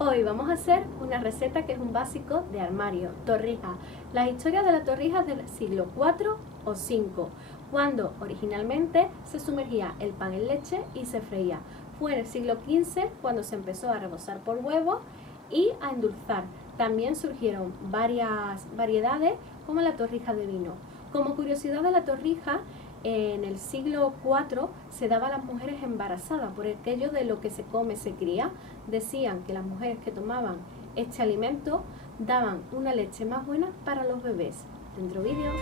Hoy vamos a hacer una receta que es un básico de armario, torrijas. Las historias de la torrija del siglo IV o V, cuando originalmente se sumergía el pan en leche y se freía. Fue en el siglo XV cuando se empezó a rebozar por huevos y a endulzar. También surgieron varias variedades como la torrija de vino. Como curiosidad de la torrija, en el siglo IV se daba a las mujeres embarazadas por aquello de lo que se come se cría. Decían que las mujeres que tomaban este alimento daban una leche más buena para los bebés. Dentro vídeo.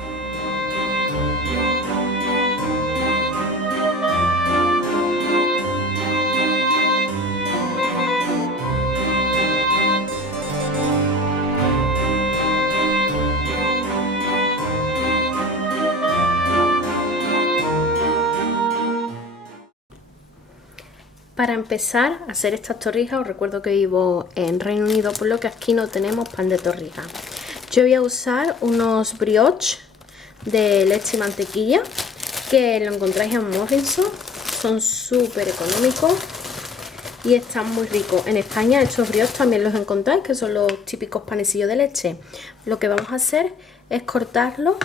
Para empezar a hacer estas torrijas, os recuerdo que vivo en Reino Unido, por lo que aquí no tenemos pan de torrija. Yo voy a usar unos brioches de leche y mantequilla, que lo encontráis en Morrison. Son súper económicos y están muy ricos. En España estos brioches también los encontráis, que son los típicos panecillos de leche. Lo que vamos a hacer es cortarlo,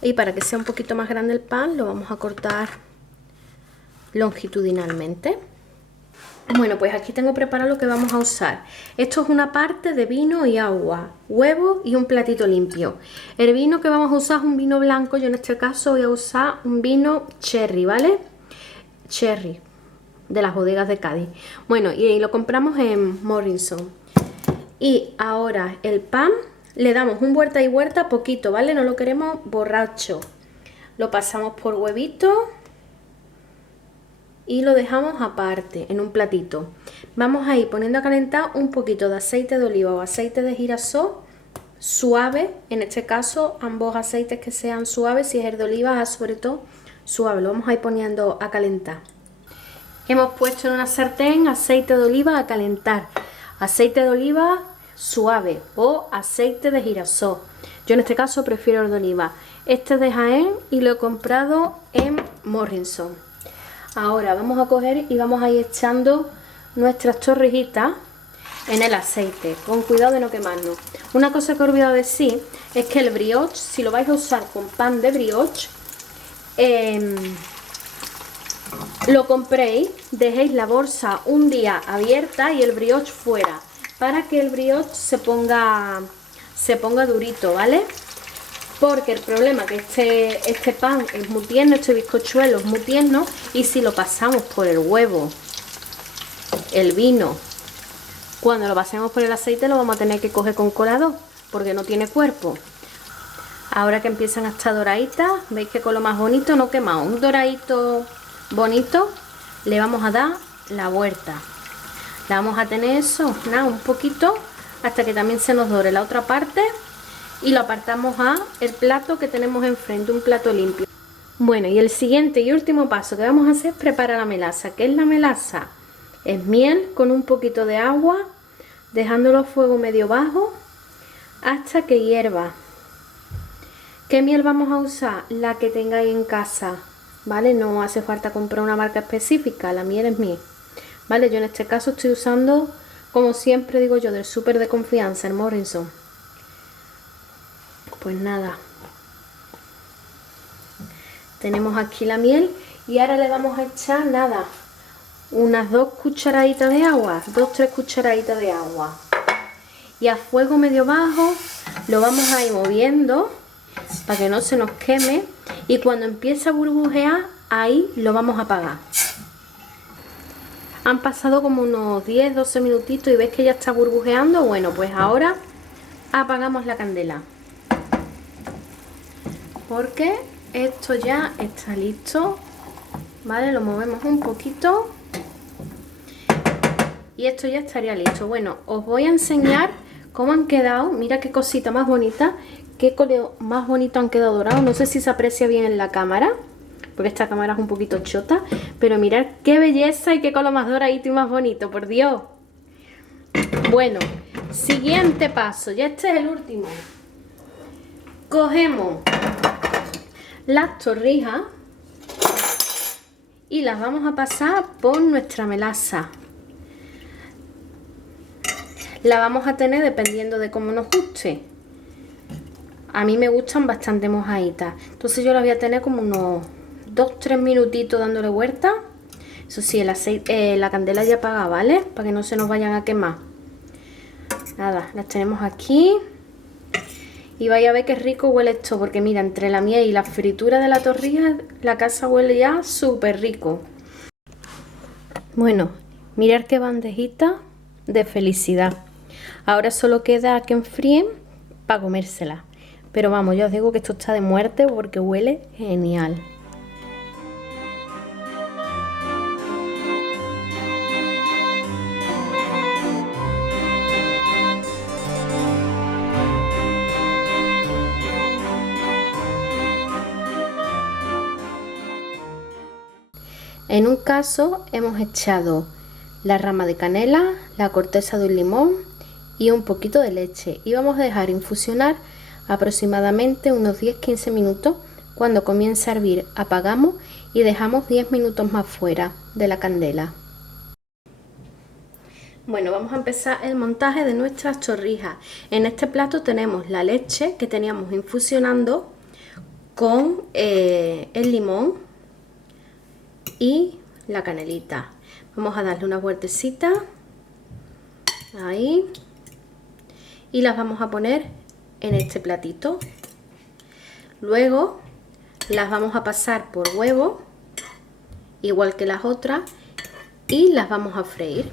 y para que sea un poquito más grande el pan lo vamos a cortar longitudinalmente. Bueno, pues aquí tengo preparado lo que vamos a usar. Esto es una parte de vino y agua, huevo y un platito limpio. El vino que vamos a usar es un vino blanco. Yo en este caso voy a usar un vino cherry, ¿vale? Cherry, de las bodegas de Cádiz. Bueno, y lo compramos en Morrison. Y ahora el pan le damos un vuelta y vuelta poquito, ¿vale? No lo queremos borracho. Lo pasamos por huevito y lo dejamos aparte en un platito. Vamos a ir poniendo a calentar un poquito de aceite de oliva o aceite de girasol suave. En este caso ambos aceites que sean suaves. Si es el de oliva, sobre todo suave. Lo vamos a ir poniendo a calentar. Hemos puesto en una sartén aceite de oliva a calentar. Aceite de oliva suave o aceite de girasol. Yo en este caso prefiero el de oliva. Este es de Jaén y lo he comprado en Morrison. Ahora vamos a coger y vamos a ir echando nuestras torrijitas en el aceite, con cuidado de no quemarnos. Una cosa que he olvidado decir es que el brioche, si lo vais a usar con pan de brioche, lo compréis, dejéis la bolsa un día abierta y el brioche fuera, para que el brioche se ponga durito, ¿vale? Porque el problema es que este pan es muy tierno, este bizcochuelo es muy tierno, y si lo pasamos por el huevo, el vino, cuando lo pasemos por el aceite lo vamos a tener que coger con colador, porque no tiene cuerpo. Ahora que empiezan a estar doraditas, veis que con lo más bonito, no quemado, un doradito bonito, le vamos a dar la vuelta. La vamos a tener eso, nada, un poquito, hasta que también se nos dore la otra parte. Y lo apartamos a el plato que tenemos enfrente, un plato limpio. Bueno, y el siguiente y último paso que vamos a hacer es preparar la melaza. ¿Qué es la melaza? Es miel con un poquito de agua, dejándolo a fuego medio bajo hasta que hierva. ¿Qué miel vamos a usar? La que tengáis en casa, ¿vale? No hace falta comprar una marca específica, la miel es miel, ¿vale? Yo en este caso estoy usando, como siempre digo yo, del súper de confianza, el Morrison. Pues nada, tenemos aquí la miel y ahora le vamos a echar nada, unas 2 cucharaditas de agua, 2-3 cucharaditas de agua, y a fuego medio bajo lo vamos a ir moviendo para que no se nos queme, y cuando empiece a burbujear ahí lo vamos a apagar. Han pasado como unos 10-12 minutitos y ves que ya está burbujeando. Bueno, pues ahora apagamos la candela, porque esto ya está listo, ¿vale? Lo movemos un poquito y esto ya estaría listo. Bueno, os voy a enseñar cómo han quedado. Mira qué cosita más bonita, qué coleo más bonito han quedado dorados. No sé si se aprecia bien en la cámara, porque esta cámara es un poquito chota, pero mirad qué belleza y qué color más doradito y más bonito, por Dios. Bueno, siguiente paso, ya este es el último. Cogemos las torrijas y las vamos a pasar por nuestra melaza. La vamos a tener dependiendo de cómo nos guste. A mí me gustan bastante mojaditas, entonces yo la voy a tener como unos 2-3 minutitos dándole vuelta. Eso sí, el aceite, la candela ya apagada, ¿vale? Para que no se nos vayan a quemar. Nada, las tenemos aquí. Y vais a ver qué rico huele esto, porque mira, entre la miel y la fritura de la torrija, la casa huele ya súper rico. Bueno, mirad qué bandejita de felicidad. Ahora solo queda que enfríen para comérsela. Pero vamos, yo os digo que esto está de muerte porque huele genial. En un caso hemos echado la rama de canela, la corteza de un limón y un poquito de leche. Y vamos a dejar infusionar aproximadamente unos 10-15 minutos. Cuando comience a hervir apagamos y dejamos 10 minutos más fuera de la candela. Bueno, vamos a empezar el montaje de nuestras torrijas. En este plato tenemos la leche que teníamos infusionando con el limón y la canelita. Vamos a darle una vueltecita ahí y las vamos a poner en este platito. Luego las vamos a pasar por huevo, igual que las otras, y las vamos a freír.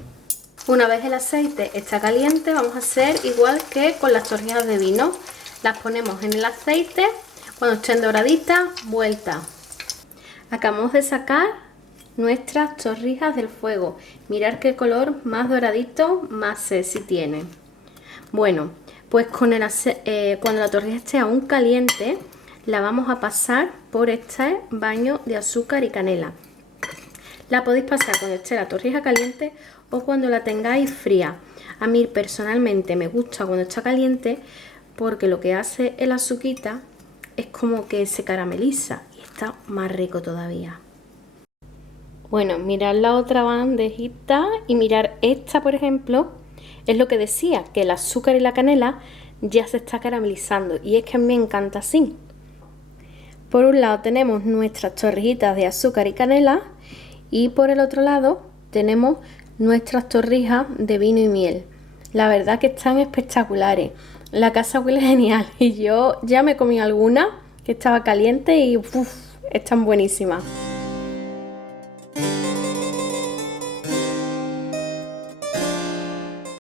Una vez el aceite está caliente, vamos a hacer igual que con las torrijas de vino. Las ponemos en el aceite, cuando estén doraditas, vuelta. Acabamos de sacar nuestras torrijas del fuego. Mirad qué color más doradito, más sexy tiene. Bueno, pues con cuando la torrija esté aún caliente, la vamos a pasar por este baño de azúcar y canela. La podéis pasar cuando esté la torrija caliente o cuando la tengáis fría. A mí personalmente me gusta cuando está caliente porque lo que hace el azuquita es como que se carameliza y está más rico todavía. Bueno, mirad la otra bandejita y mirar esta, por ejemplo, es lo que decía, que el azúcar y la canela ya se está caramelizando y es que a mí me encanta así. Por un lado tenemos nuestras torrijitas de azúcar y canela y por el otro lado tenemos nuestras torrijas de vino y miel. La verdad que están espectaculares, la casa huele genial y yo ya me comí alguna que estaba caliente y están buenísimas.